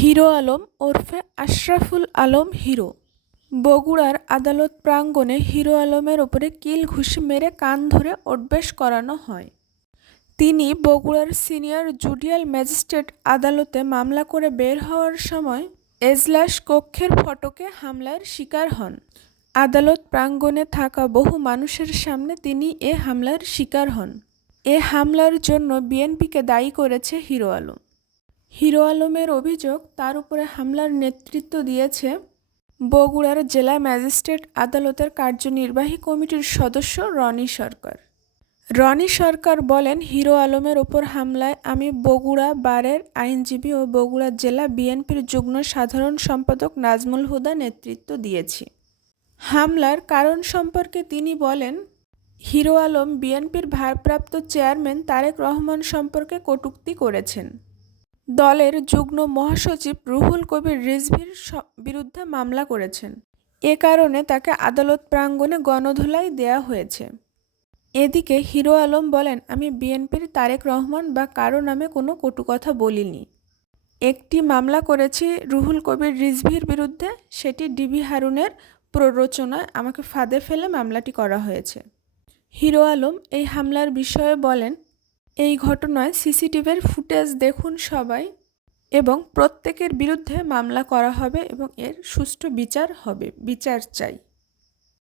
Hero Alam ওরফে Ashraful Alam hero. বগুড়ার আদালত প্রাঙ্গণে হিরো আলমের ওপরে কিল ঘুষি মেরে কান ধরে ওঠবেশ করানো হয়। তিনি বগুড়ার সিনিয়র জুডিয়াল ম্যাজিস্ট্রেট আদালতে মামলা করে বের হওয়ার সময় এজলাস কক্ষের ফটকে হামলার শিকার হন। আদালত প্রাঙ্গণে থাকা বহু মানুষের সামনে তিনি এ হামলার শিকার হন। এ হামলার জন্য বিএনপিকে দায়ী করেছে হিরো আলম। হিরো আলমের অভিযোগ, তার উপরে হামলার নেতৃত্ব দিয়েছে বগুড়ার জেলা ম্যাজিস্ট্রেট আদালতের কার্যনির্বাহী কমিটির সদস্য রনি সরকার। রনি সরকার বলেন, হিরো আলমের ওপর হামলায় আমি বগুড়া বারের আইনজীবী ও বগুড়া জেলা বিএনপির যুগ্ম সাধারণ সম্পাদক নাজমুল হুদা নেতৃত্ব দিয়েছি। হামলার কারণ সম্পর্কে তিনি বলেন, হিরো আলম বিএনপির ভারপ্রাপ্ত চেয়ারম্যান তারেক রহমান সম্পর্কে কটূক্তি করেছেন। দলের যুগ্ম মহাসচিব রুহুল কবির রিজভির বিরুদ্ধে মামলা করেছেন। এ কারণে তাকে আদালত প্রাঙ্গণে গণধোলাই দেয়া হয়েছে। এদিকে হিরো আলম বলেন, আমি বিএনপির তারেক রহমান বা কারও নামে কোনো কটু কথা বলিনি। একটি মামলা করেছি রুহুল কবির রিজভির বিরুদ্ধে, সেটি ডিবি হারুনের প্ররোচনায় আমাকে ফাঁদে ফেলে মামলাটি করা হয়েছে। হিরো আলম এই হামলার বিষয়ে বলেন এই ঘটনায় সিসিটিভির ফুটেজ দেখুন সবাই এবং প্রত্যেকের বিরুদ্ধে মামলা করা হবে এবং এর সুষ্ঠু বিচার হবে। বিচার চাই।